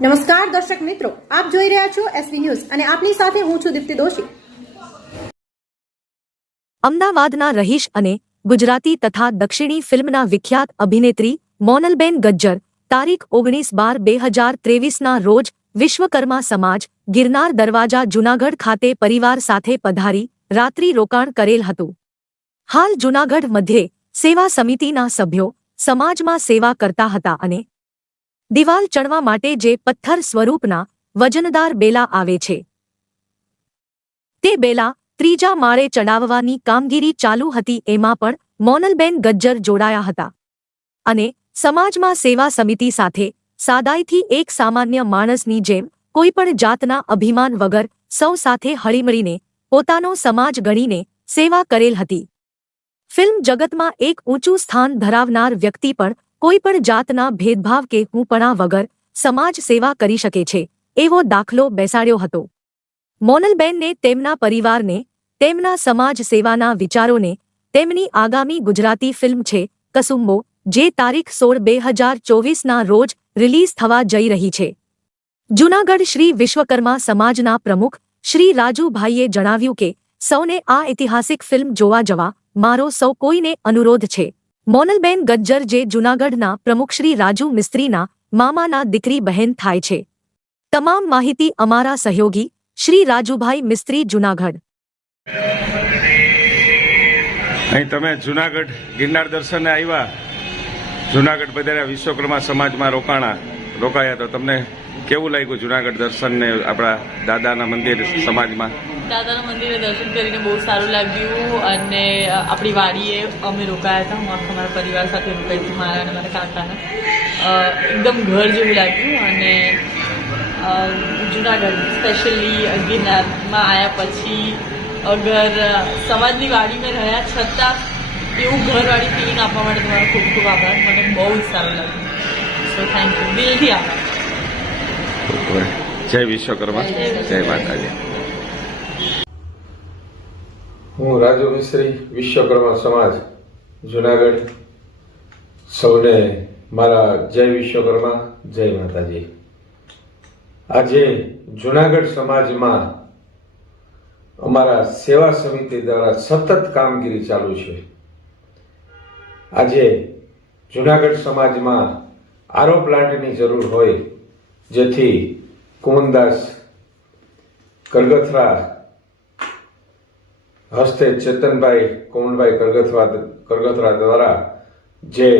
નમસ્કાર દર્શક મિત્રો, આપ જોઈ રહ્યા છો એસવી ન્યૂઝ અને આપની સાથે હું છું દીપ્તિ દોશી. અમદાવાદના રહીશ અને ગુજરાતી તથા દક્ષિણી ફિલ્મના વિખ્યાત અભિનેત્રી મોનલબેન ગજ્જર, તારીખ ઓગણીસ બાર બે હજાર ત્રેવીસના રોજ વિશ્વકર્મા સમાજ, ગિરનાર દરવાજા, જૂનાગઢ ખાતે પરિવાર સાથે પધારી રાત્રિ રોકાણ કરેલ હતું. હાલ જૂનાગઢ મધ્યે સેવા સમિતિના સભ્યો સમાજમાં સેવા કરતા હતા અને દિવાલ ચણવા માટે જે પથ્થર સ્વરૂપના વજનદાર બેલા આવે છે. તે બેલા ત્રીજા માળે ચડાવવાની કામગીરી ચાલુ હતી એમાં પણ મોનલબેન ગજ્જર જોડાયા હતા. અને સમાજમાં સેવા સમિતિ સાથે સાદાઈથી એક સામાન્ય માણસની જેમ કોઈપણ જાતના અભિમાન વગર સૌ સાથે હળીમળીને પોતાનો સમાજ ગણીને સેવા કરેલ હતી. ફિલ્મ જગતમાં એક ઊંચું સ્થાન ધરાવનાર વ્યક્તિ પણ કોઈપણ જાતના ભેદભાવ કે હુંપણા વગર સમાજ સેવા કરી શકે છે, એવો દાખલો બેસાડ્યો હતો. મોનલબેનને તેમના પરિવારને, તેમના સમાજ સેવાના વિચારોને, તેમની આગામી ગુજરાતી ફિલ્મ છે, કસુંબો, જે તારીખ સોળ બે હજાર ચોવીસના રોજ રિલીઝ થવા જઈ રહી છે. જૂનાગઢ શ્રી વિશ્વકર્મા સમાજના પ્રમુખ શ્રી રાજુભાઈએ જણાવ્યું કે, સૌને આ ઐતિહાસિક ફિલ્મ જોવા જવા મારો સૌ કોઈને અનુરોધ છે. મોનલબેન ગજ્જર જે જૂનાગઢના પ્રમુખ શ્રી રાજુ મિસ્ત્રીના મામાના દીકરી બહેન થાય છે. તમામ માહિતી અમારા સહયોગી શ્રી રાજુભાઈ મિસ્ત્રી જૂનાગઢ. અહીં તમે જુનાગઢ ગિરનાર દર્શને આવ્યા. જુનાગઢ બધા વિશ્વકર્મા સમાજમાં રોકાણા, રોકાયા તો તમને કેવું લાગ્યું જુનાગઢ દર્શનને આપણા દાદાના મંદિર સમાજમાં? દાદાના મંદિરે દર્શન કરીને બહુ સારું લાગ્યું અને આપણી વાડીએ અમે રોકાયા હતા, હું આખા મારા પરિવાર સાથે રોકાઈ હતી, મારા અને મારા કાકાના. એકદમ ઘર જેવું લાગ્યું અને જુનાગઢ સ્પેશિયલી ગિરનારમાં આવ્યા પછી અગર સમાજની વાડીમાં રહ્યા છતાં એવું ઘરવાળી ફિલિંગ આપવા માટે તમારો ખૂબ ખૂબ આભાર. મને બહુ જ સારું લાગ્યું. સો થેન્ક યુ દિલથી આભાર. જય વિશ્વકર્મા. જય માતાજી. હું રાજુ મિશ્રી વિશ્વકર્મા સમાજ જુનાગઢ. સૌને મારા જય વિશ્વકર્મા જય માતાજી. આજે જુનાગઢ સમાજમાં અમારા સેવા સમિતિ દ્વારા સતત કામગીરી ચાલુ છે. આજે જુનાગઢ સમાજમાં આરો પ્લાન્ટની જરૂર હોય જેથી કુમનદાસ કરગથરા હસ્તે ચેતનભાઈ કોમનભાઈ કરગથરા કરગથરા દ્વારા જે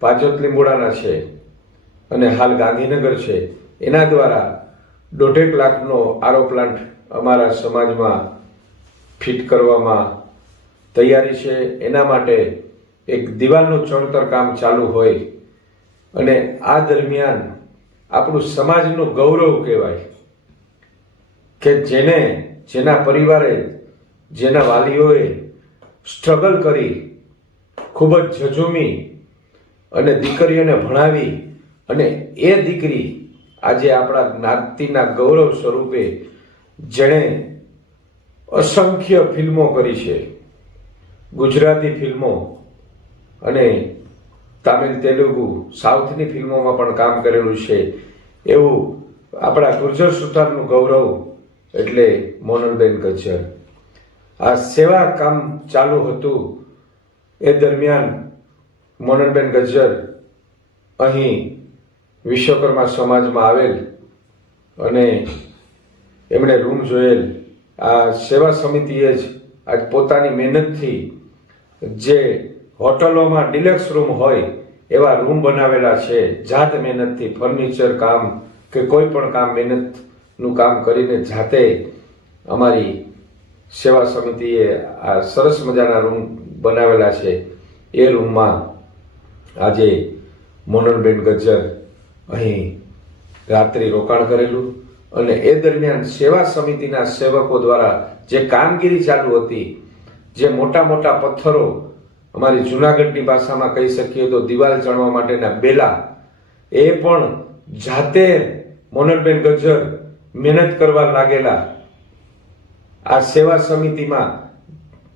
પાજોત લીંબોડાના છે અને હાલ ગાંધીનગર છે, એના દ્વારા દોઢેક લાખનો આરો પ્લાન્ટ અમારા સમાજમાં ફિટ કરવામાં તૈયારી છે. એના માટે એક દિવાલનું ચણતર કામ ચાલુ હોય અને આ દરમિયાન આપણું સમાજનું ગૌરવ કહેવાય કે જેને, જેના પરિવારે, જેના વાલીઓએ સ્ટ્રગલ કરી, ખૂબ જ ઝઝુમી અને દીકરીઓને ભણાવી અને એ દીકરી આજે આપણા જ્ઞાતિના ગૌરવ સ્વરૂપે જેણે અસંખ્ય ફિલ્મો કરી છે. ગુજરાતી ફિલ્મો અને તામિલ, તેલુગુ, સાઉથની ફિલ્મોમાં પણ કામ કરેલું છે. એવું આપણા ગુર્જર સુથારનું ગૌરવ એટલે મોનલબેન ગજ્જર. આ સેવા કામ ચાલુ હતું એ દરમિયાન મોનલબેન ગજ્જર અહીં વિશ્વકર્મા સમાજમાં આવેલ અને એમણે રૂમ જોયેલ. આ સેવા સમિતિએ જ આજ પોતાની મહેનતથી જે હોટલોમાં ડિલેક્સ રૂમ હોય એવા રૂમ બનાવેલા છે. જાત મહેનતથી ફર્નિચર કામ કે કોઈ પણ કામ મહેનતનું કામ કરીને જાતે અમારી સેવા સમિતિએ આ સરસ મજાના રૂમ બનાવેલા છે. એ રૂમમાં આજે મોનલબેન ગજ્જર અહીં રાત્રિ રોકાણ કરેલું અને એ દરમિયાન સેવા સમિતિના સેવકો દ્વારા જે કામગીરી ચાલુ હતી, જે મોટા મોટા પથ્થરો અમારી જુનાગઢની ભાષામાં કહી શકીએ તો દિવાલ ચણવા માટેના બેલા એ પણ જાતે મોનલબેન ગજ્જર મહેનત કરવા લાગેલા. આ સેવા સમિતિમાં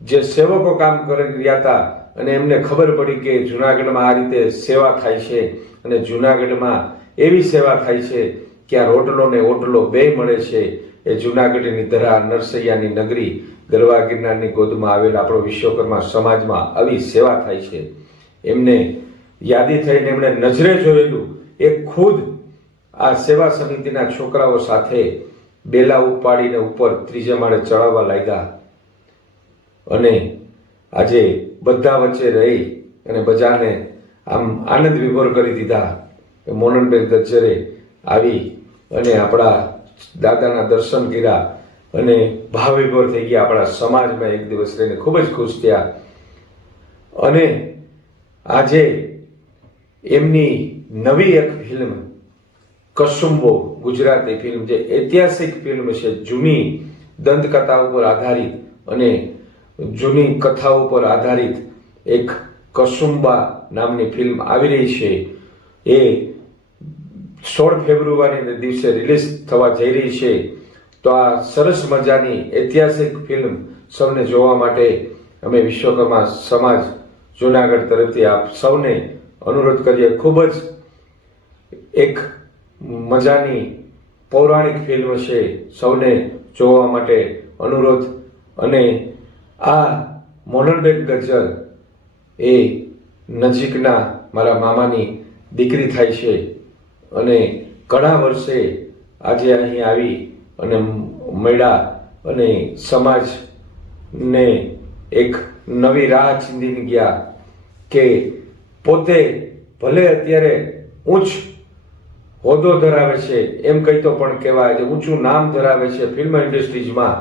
જે સેવકો કામ કરી રહ્યા હતા અને એમને ખબર પડી કે જુનાગઢમાં આ રીતે સેવા થાય છે અને જુનાગઢમાં એવી સેવા થાય છે કે આ રોટલો ને ઓટલો બે મળે છે. એ જુનાગઢની ધરા નરસૈયાની નગરી ગરવા ગિરનારની ગોદમાં આવેલ આપણો વિશ્વકર્મા સમાજમાં આવી સેવા થાય છે. એમને યાદી થઈને એમણે નજરે જોયેલું એ ખુદ આ સેવા સમિતિના છોકરાઓ સાથે બેલા ઉપાડીને ઉપર ત્રીજે માળે ચડાવવા લાગ્યા. અને આજે બધા વચ્ચે રહી અને બધાને આમ આનંદ વિભોર કરી દીધા. મોનનબેન ગજ્જરે આવી અને આપણા દાદાના દર્શન કર્યા અને ભાવિભોર થઈ ગયા. આપણા સમાજમાં એક દિવસ રહીને ખૂબ જ ખુશ થયા. અને આજે એમની નવી એક ફિલ્મ, કસુંબો, ગુજરાતી ફિલ્મ, જે ઐતિહાસિક ફિલ્મ છે, જૂની દંતકથા ઉપર આધારિત અને જૂની કથા ઉપર આધારિત એક કસુંબા નામની ફિલ્મ આવી રહી છે. એ સોળ ફેબ્રુઆરીના દિવસે રિલીઝ થવા જઈ રહી છે. તો આ સરસ મજાની ઐતિહાસિક ફિલ્મ સૌને જોવા માટે અમે વિશ્વકર્મા સમાજ જુનાગઢ તરફથી આપ સૌને અનુરોધ કરીએ. ખૂબ જ એક મજાની પૌરાણિક ફિલ્મ છે સૌને જોવા માટે અનુરોધ. અને આ મોનનબેન ગજ્જર એ નજીકના મારા મામાની દીકરી થાય છે. અને ઘણા વર્ષે આજે અહીં આવી અને મળ્યા અને સમાજને એક નવી રાહ ચીંધીને ગયા કે પોતે ભલે અત્યારે ઊંચ હોદ્દો ધરાવે છે, એમ કહી તો પણ કહેવાય કે ઊંચું નામ ધરાવે છે ફિલ્મ ઇન્ડસ્ટ્રીઝમાં.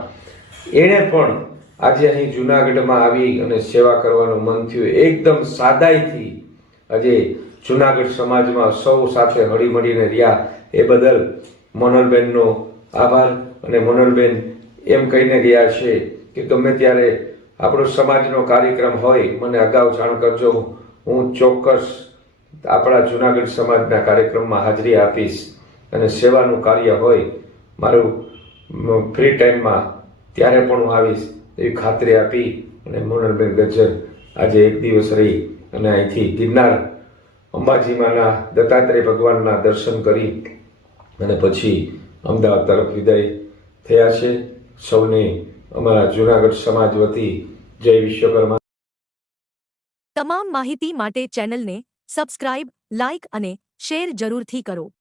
એણે પણ આજે અહીં જુનાગઢમાં આવી અને સેવા કરવાનું મન થયું. એકદમ સાદાઈથી આજે જુનાગઢ સમાજમાં સૌ સાથે હળીમળીને રહ્યા. એ બદલ મોનલબેનનો આભાર અને મોનલબેન એમ કહીને ગયા છે કે ગમે ત્યારે આપણો સમાજનો કાર્યક્રમ હોય, મને અગાઉ જાણ કરજો. હું ચોક્કસ આપણા જુનાગઢ સમાજના કાર્યક્રમમાં હાજરી આપીશ અને સેવાનું કાર્ય હોય, મારું ફ્રી ટાઈમમાં ત્યારે પણ હું આવીશ એવી ખાતરી આપી અને મોનલબેન ગજ્જર આજે એક દિવસ રહી અને અહીંથી ગિરનાર અંબાજીમાના દત્તાત્રેય ભગવાનના દર્શન કરી અને પછી અમદાવાદ તરફ વિદાય થયા છે. સૌને અમારા જુનાગઢ સમાજ વતી જય વિશ્વકર્મા. તમામ માહિતી માટે ચેનલને સબસ્ક્રાઇબ, લાઇક અને શેર જરૂરથી કરો.